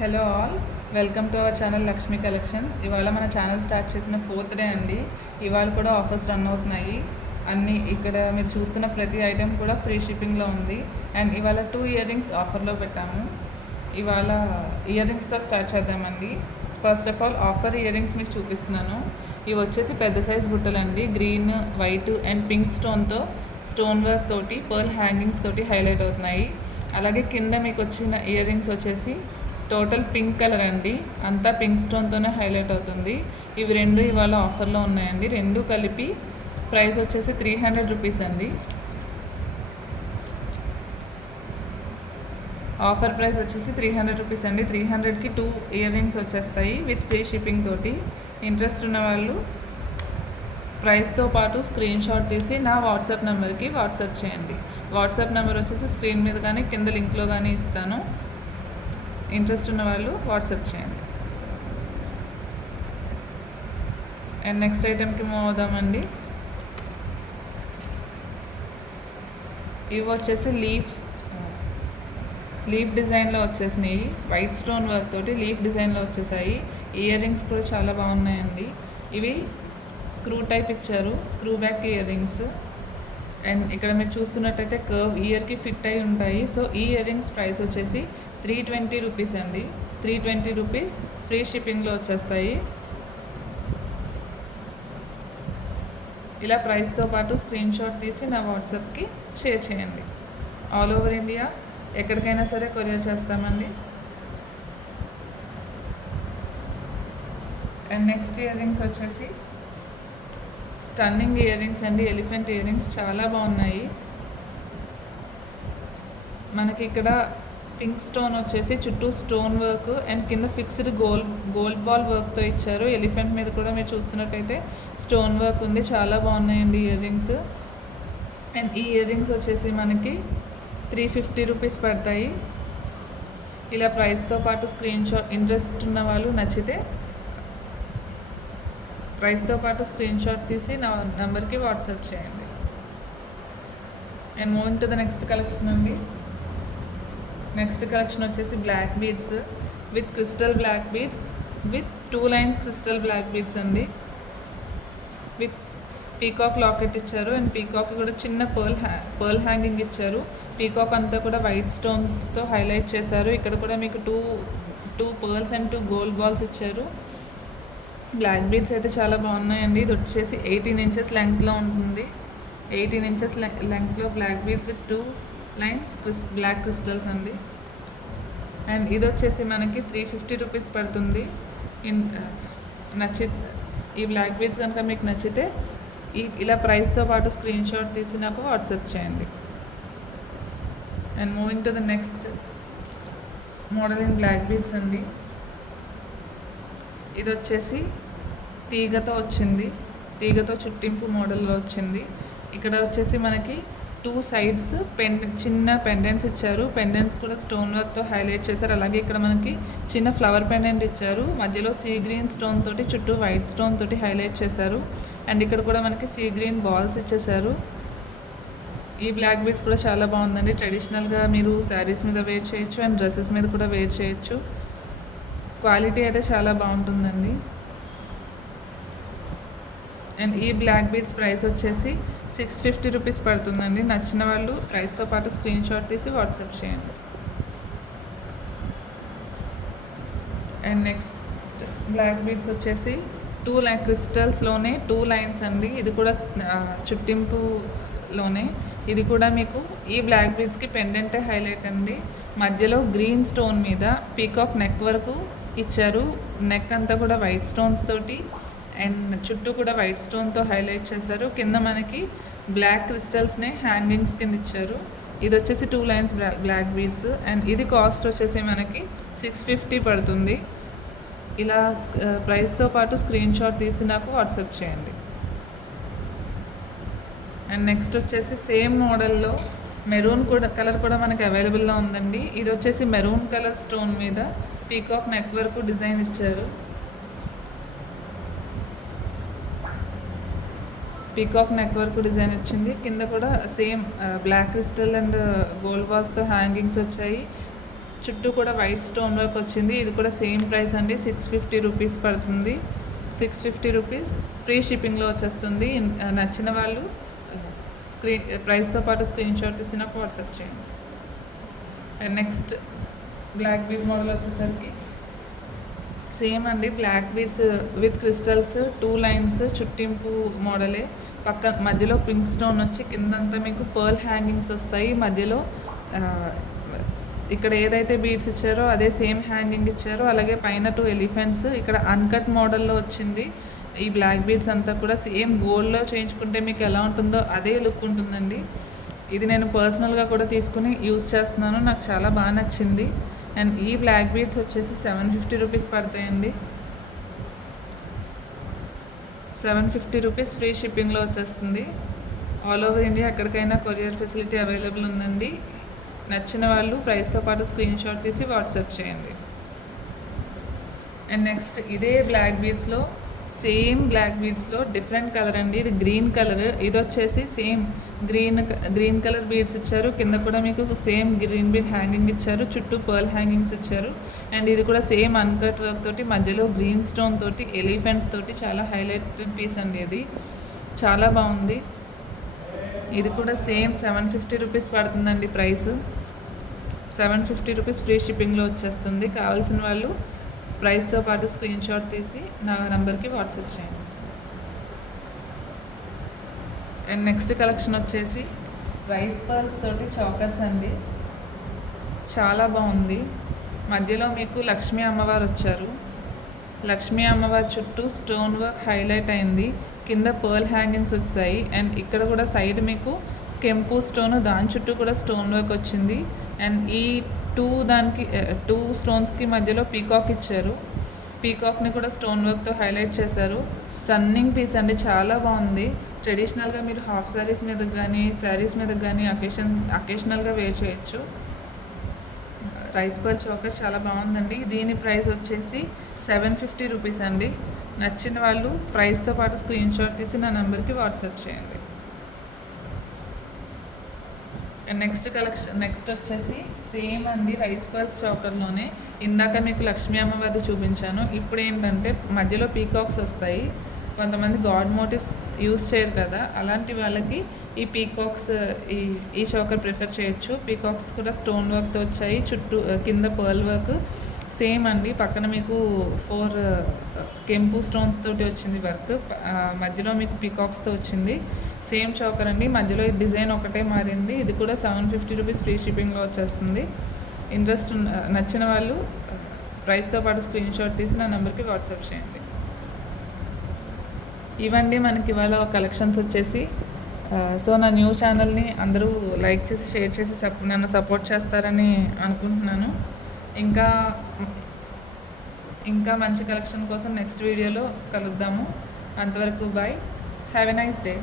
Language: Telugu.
Hello all, welcome to our channel Lakshmi collections. ఇవాళ మన ఛానల్ స్టార్ట్ చేసిన 4th డే అండి. ఇవాళ కూడా ఆఫర్స్ రన్ అవుతున్నాయి. అన్నీ ఇక్కడ మీరు చూస్తున్న ప్రతి ఐటెం కూడా ఫ్రీ షిప్పింగ్లో ఉంది. అండ్ ఇవాళ 2 ఇయర్ రింగ్స్ ఆఫర్లో పెట్టాము. ఇవాళ ఇయర్ రింగ్స్తో స్టార్ట్ చేద్దామండి. First of all offer earrings మీకు చూపిస్తున్నాను. ఇవి వచ్చేసి పెద్ద సైజ్ బుట్టలండి. గ్రీన్, వైట్ అండ్ పింక్ స్టోన్తో, స్టోన్ వర్క్ తోటి, పర్ల్ హ్యాంగింగ్స్ తోటి హైలైట్ అవుతున్నాయి. అలాగే కింద మీకు వచ్చిన ఇయర్ రింగ్స్ వచ్చేసి టోటల్ పింక్ కలర్ అండి. అంతా పింక్ స్టోన్తోనే హైలైట్ అవుతుంది. ఇవి రెండు ఇవాళ ఆఫర్లో ఉన్నాయండి. రెండు కలిపి ప్రైస్ వచ్చేసి 300 రూపీస్ అండి. ఆఫర్ ప్రైస్ వచ్చేసి 300 రూపీస్ అండి. 300కి 2 ఇయర్ రింగ్స్ వచ్చేస్తాయి విత్ ఫ్రీ షిప్పింగ్ తోటి. ఇంట్రెస్ట్ ఉన్న వాళ్ళు ప్రైస్తో పాటు స్క్రీన్ షాట్ తీసి నా వాట్సాప్ నెంబర్కి వాట్సాప్ చేయండి. వాట్సాప్ నెంబర్ వచ్చేసి స్క్రీన్ మీద కానీ కింద లింక్లో కానీ ఇస్తాను. ఇంట్రెస్ట్ ఉన్న వాళ్ళు వాట్సాప్ చేయండి. అండ్ నెక్స్ట్ ఐటెంకి మూవ్ అవుదామండి. ఇవి వచ్చేసి లీఫ్ డిజైన్లో వచ్చేసినాయి. వైట్ స్టోన్ వర్క్ తోటి లీఫ్ డిజైన్లో వచ్చేసాయి. ఇయర్ రింగ్స్ కూడా చాలా బాగున్నాయండి. ఇవి స్క్రూ టైప్ ఇచ్చారు, screw back earrings. And ఇక్కడ మీరు చూస్తున్నట్టయితే కర్వ్ ఇయర్కి ఫిట్ అయి ఉంటాయి. సో ఈ ఇయర్ రింగ్స్ ప్రైస్ వచ్చేసి 320 రూపీస్ అండి. 320 రూపీస్ ఫ్రీ షిప్పింగ్లో వచ్చేస్తాయి. ఇలా ప్రైస్తో పాటు స్క్రీన్ షాట్ తీసి నా వాట్సాప్కి షేర్ చేయండి. ఆల్ ఓవర్ ఇండియా ఎక్కడికైనా సరే కొరియర్ చేస్తామండి. అండ్ నెక్స్ట్ ఇయర్ రింగ్స్ వచ్చేసి స్టన్నింగ్ ఇయర్ రింగ్స్ అండి. ఎలిఫెంట్ ఇయర్ రింగ్స్ చాలా బాగున్నాయి. మనకి ఇక్కడ పింక్ స్టోన్ వచ్చేసి చుట్టూ స్టోన్ వర్క్ అండ్ కింద ఫిక్స్డ్ గోల్డ్ బాల్ వర్క్తో ఇచ్చారు. ఎలిఫెంట్ మీద కూడా మీరు చూస్తున్నట్టయితే స్టోన్ వర్క్ ఉంది. చాలా బాగున్నాయండి ఇయర్ రింగ్స్. అండ్ ఈ ఇయర్ రింగ్స్ వచ్చేసి మనకి 350 రూపీస్ పడతాయి. ఇలా ప్రైస్తో పాటు స్క్రీన్ షాట్, ఇంట్రెస్ట్ ఉన్న వాళ్ళు నచ్చితే ప్రైస్తో పాటు స్క్రీన్ షాట్ తీసి నా నెంబర్కి వాట్సాప్ చేయండి. And moving to the next collection అండి. నెక్స్ట్ కలెక్షన్ వచ్చేసి black beads with crystal black beads with 2 lines crystal black beads అండి. విత్ పీకాక్ లాకెట్ ఇచ్చారు. అండ్ పీకాక్ కూడా చిన్న పర్ల్ హ్యాంగింగ్ ఇచ్చారు. పీకాక్ అంతా కూడా వైట్ స్టోన్స్తో హైలైట్ చేశారు. ఇక్కడ కూడా మీకు two pearls and 2 gold balls ఇచ్చారు. బ్లాక్ బీడ్స్ అయితే చాలా బాగున్నాయండి. ఇది వచ్చేసి 18 ఇంచెస్ లెంగ్త్లో ఉంటుంది. 18 ఇంచెస్ లెంగ్త్లో black beads with 2 lines black crystals అండి. అండ్ ఇది వచ్చేసి మనకి 350 రూపీస్ పడుతుంది. ఈ బ్లాక్ బీడ్స్ కనుక మీకు నచ్చితే ఇలా ప్రైస్తో పాటు స్క్రీన్ షాట్ తీసి నాకు వాట్సాప్ చేయండి. And moving to the next model in black beads అండి. ఇది వచ్చేసి తీగతో వచ్చింది. తీగతో చుట్టింపు మోడల్లో వచ్చింది. ఇక్కడ వచ్చేసి మనకి 2 సైడ్స్ చిన్న పెండెంట్స్ ఇచ్చారు. పెండెంట్స్ కూడా స్టోన్ వర్క్తో హైలైట్ చేశారు. అలాగే ఇక్కడ మనకి చిన్న ఫ్లవర్ పెండెంట్ ఇచ్చారు. మధ్యలో సీ గ్రీన్ స్టోన్ తోటి, చుట్టూ వైట్ స్టోన్ తోటి హైలైట్ చేశారు. అండ్ ఇక్కడ కూడా మనకి సీ గ్రీన్ బాల్స్ ఇచ్చేసారు. ఈ బ్లాక్ బీడ్స్ కూడా చాలా బాగుందండి. ట్రెడిషనల్గా మీరు శారీస్ మీద వేర్ చేయొచ్చు అండ్ డ్రెస్సెస్ మీద కూడా వేర్ చేయొచ్చు. క్వాలిటీ అయితే చాలా బాగుంటుందండి. అండ్ ఈ బ్లాక్ బీడ్స్ ప్రైస్ వచ్చేసి 650 రూపీస్ పడుతుందండి. నచ్చిన వాళ్ళు ప్రైస్తో పాటు స్క్రీన్ షాట్ తీసి వాట్సాప్ చేయండి. అండ్ నెక్స్ట్ బ్లాక్ బీడ్స్ వచ్చేసి 2 లైన్ క్రిస్టల్స్లోనే 2 లైన్స్ అండి. ఇది కూడా చుట్టింపులోనే. ఇది కూడా మీకు ఈ బ్లాక్ బీడ్స్కి పెండెంటే హైలైట్ అండి. మధ్యలో గ్రీన్ స్టోన్ మీద పీకాక్ నెక్ వరకు ఇచ్చారు. నెక్ అంతా కూడా వైట్ స్టోన్స్ తోటి అండ్ చుట్టూ కూడా వైట్ స్టోన్తో హైలైట్ చేశారు. కింద మనకి బ్లాక్ క్రిస్టల్స్ని హ్యాంగింగ్స్ కింద ఇచ్చారు. ఇది వచ్చేసి 2 లైన్స్ బ్లాక్ బీడ్స్. అండ్ ఇది కాస్ట్ వచ్చేసి మనకి 650 పడుతుంది. ఇలా ప్రైస్తో పాటు స్క్రీన్ షాట్ తీసి నాకు వాట్సాప్ చేయండి. అండ్ నెక్స్ట్ వచ్చేసి సేమ్ మోడల్లో మెరూన్ కలర్ కూడా మనకి అవైలబుల్లో ఉందండి. ఇది వచ్చేసి మెరూన్ కలర్ స్టోన్ మీద పీకాక్ నెక్ వరకు డిజైన్ ఇచ్చారు. పీకాక్ నెక్ వరకు డిజైన్ వచ్చింది. కింద కూడా same black crystal and gold బాల్స్తో హ్యాంగింగ్స్ వచ్చాయి. చుట్టూ కూడా వైట్ స్టోన్ వర్క్ వచ్చింది. ఇది కూడా సేమ్ ప్రైస్ అండి, 650 రూపీస్ పడుతుంది. 650 రూపీస్ ఫ్రీ షిప్పింగ్లో వచ్చేస్తుంది. నచ్చిన వాళ్ళు ప్రైస్తో పాటు స్క్రీన్ షాట్ తీసి నాకు వాట్సాప్ చేయండి. And next black bead model వచ్చేసరికి సేమ్ అండి, black beads with crystals 2 lines చుట్టింపు మోడలే. మధ్యలో పింక్ స్టోన్ వచ్చి కిందంతా మీకు పర్ల్ హ్యాంగింగ్స్ వస్తాయి. మధ్యలో ఇక్కడ ఏదైతే బీడ్స్ ఇచ్చారో అదే సేమ్ హ్యాంగింగ్ ఇచ్చారో, అలాగే పైన 2 ఎలిఫెంట్స్ ఇక్కడ అన్కట్ మోడల్లో వచ్చింది. ఈ బ్లాక్ బీడ్స్ అంతా కూడా సేమ్ గోల్డ్లో చేయించుకుంటే మీకు ఎలా ఉంటుందో అదే లుక్ ఉంటుందండి. ఇది నేను పర్సనల్గా కూడా తీసుకుని యూస్ చేస్తున్నాను, నాకు చాలా బాగా నచ్చింది. అండ్ ఈ బ్లాక్ బీడ్స్ వచ్చేసి 750 రూపీస్ పడతాయండి. 750 రూపీస్ ఫ్రీ షిప్పింగ్లో వచ్చేస్తుంది. ఆల్ ఓవర్ ఇండియా ఎక్కడికైనా కొరియర్ ఫెసిలిటీ అవైలబుల్ ఉందండి. నచ్చిన వాళ్ళు ప్రైస్తో పాటు స్క్రీన్ షాట్ తీసి వాట్సాప్ చేయండి. అండ్ నెక్స్ట్ ఇదే బ్లాక్ బీడ్స్లో సేమ్ బ్లాక్ బీడ్స్లో డిఫరెంట్ కలర్ అండి. ఇది గ్రీన్ కలర్, ఇది వచ్చేసి సేమ్ గ్రీన్ కలర్ బీడ్స్ ఇచ్చారు. కింద కూడా మీకు సేమ్ గ్రీన్ బీడ్ హ్యాంగింగ్ ఇచ్చారు, చుట్టూ పర్ల్ హ్యాంగింగ్స్ ఇచ్చారు. అండ్ ఇది కూడా సేమ్ అన్కట్ వర్క్ తోటి, మధ్యలో గ్రీన్ స్టోన్ తోటి, ఎలిఫెంట్స్ తోటి చాలా హైలైటెడ్ పీస్ అండి. ఇది చాలా బాగుంది. ఇది కూడా సేమ్ 750 రూపీస్ పడుతుందండి ప్రైస్. 750 రూపీస్ ఫ్రీ షిప్పింగ్లో వచ్చేస్తుంది. కావాల్సిన వాళ్ళు ప్రైస్తో పాటు స్క్రీన్ షాట్ తీసి నా నెంబర్కి వాట్సాప్ చేయండి. అండ్ నెక్స్ట్ కలెక్షన్ వచ్చేసి రైస్ పర్ల్స్ తోటి చాకర్స్ అండి. చాలా బాగుంది. మధ్యలో మీకు లక్ష్మీ అమ్మవారు వచ్చారు. లక్ష్మీ అమ్మవారి చుట్టూ స్టోన్ వర్క్ హైలైట్ అయింది. కింద పర్ల్ హ్యాంగింగ్స్ వచ్చాయి. అండ్ ఇక్కడ కూడా సైడ్ మీకు కెంపు స్టోన్, దాని చుట్టూ కూడా స్టోన్ వర్క్ వచ్చింది. అండ్ ఈ 2 స్టోన్స్కి మధ్యలో పీకాక్ ఇచ్చారు. పీకాక్ని కూడా స్టోన్ వర్క్తో హైలైట్ చేశారు. స్టన్నింగ్ పీస్ అండి, చాలా బాగుంది. ట్రెడిషనల్గా మీరు హాఫ్ శారీస్ మీద కానీ శారీస్ మీద కానీ అకేషనల్గా వేర్ చేయొచ్చు. రైస్ పర్ల్ చోకర్ చాలా బాగుందండి. దీని ప్రైస్ వచ్చేసి 750 రూపీస్ అండి. నచ్చిన వాళ్ళు ప్రైస్తో పాటు స్క్రీన్ షాట్ తీసి నా నెంబర్కి వాట్సాప్ చేయండి. అండ్ నెక్స్ట్ వచ్చేసి సేమ్ అండి, రైస్ పర్ల్స్ చోకర్లోనే ఇందాక మీకు లక్ష్మీ అమ్మవారిది చూపించాను. ఇప్పుడు ఏంటంటే మధ్యలో పీకాక్స్ వస్తాయి. కొంతమంది గాడ్ మోటివ్స్ యూస్ చేయరు కదా, అలాంటి వాళ్ళకి ఈ పీకాక్స్ ఈ చోకర్ ప్రిఫర్ చేయొచ్చు. పీకాక్స్ కూడా స్టోన్ వర్క్తో వచ్చాయి. చుట్టూ కింద పర్ల్ వర్క్ సేమ్ అండి. పక్కన మీకు 4 కెంపు స్టోన్స్ తోటి వచ్చింది వర్క్. మధ్యలో మీకు పీకాక్స్తో వచ్చింది. సేమ్ చోకర్ అండి. మధ్యలో ఈ డిజైన్ ఒకటే మారింది. ఇది కూడా 750 రూపీస్ ఫ్రీ షిప్పింగ్లో వచ్చేస్తుంది. నచ్చిన వాళ్ళు ప్రైస్తో పాటు స్క్రీన్ షాట్ తీసి నా నెంబర్కి వాట్సాప్ చేయండి. ఇవండి మనకి ఇవాళ కలెక్షన్స్ వచ్చేసి. సో నా న్యూ ఛానల్ని అందరూ లైక్ చేసి షేర్ చేసి నన్ను సపోర్ట్ చేస్తారని అనుకుంటున్నాను. ఇంకా మంచి కలెక్షన్ కోసం నెక్స్ట్ వీడియోలో కలుద్దాము. అంతవరకు bye, have a nice day.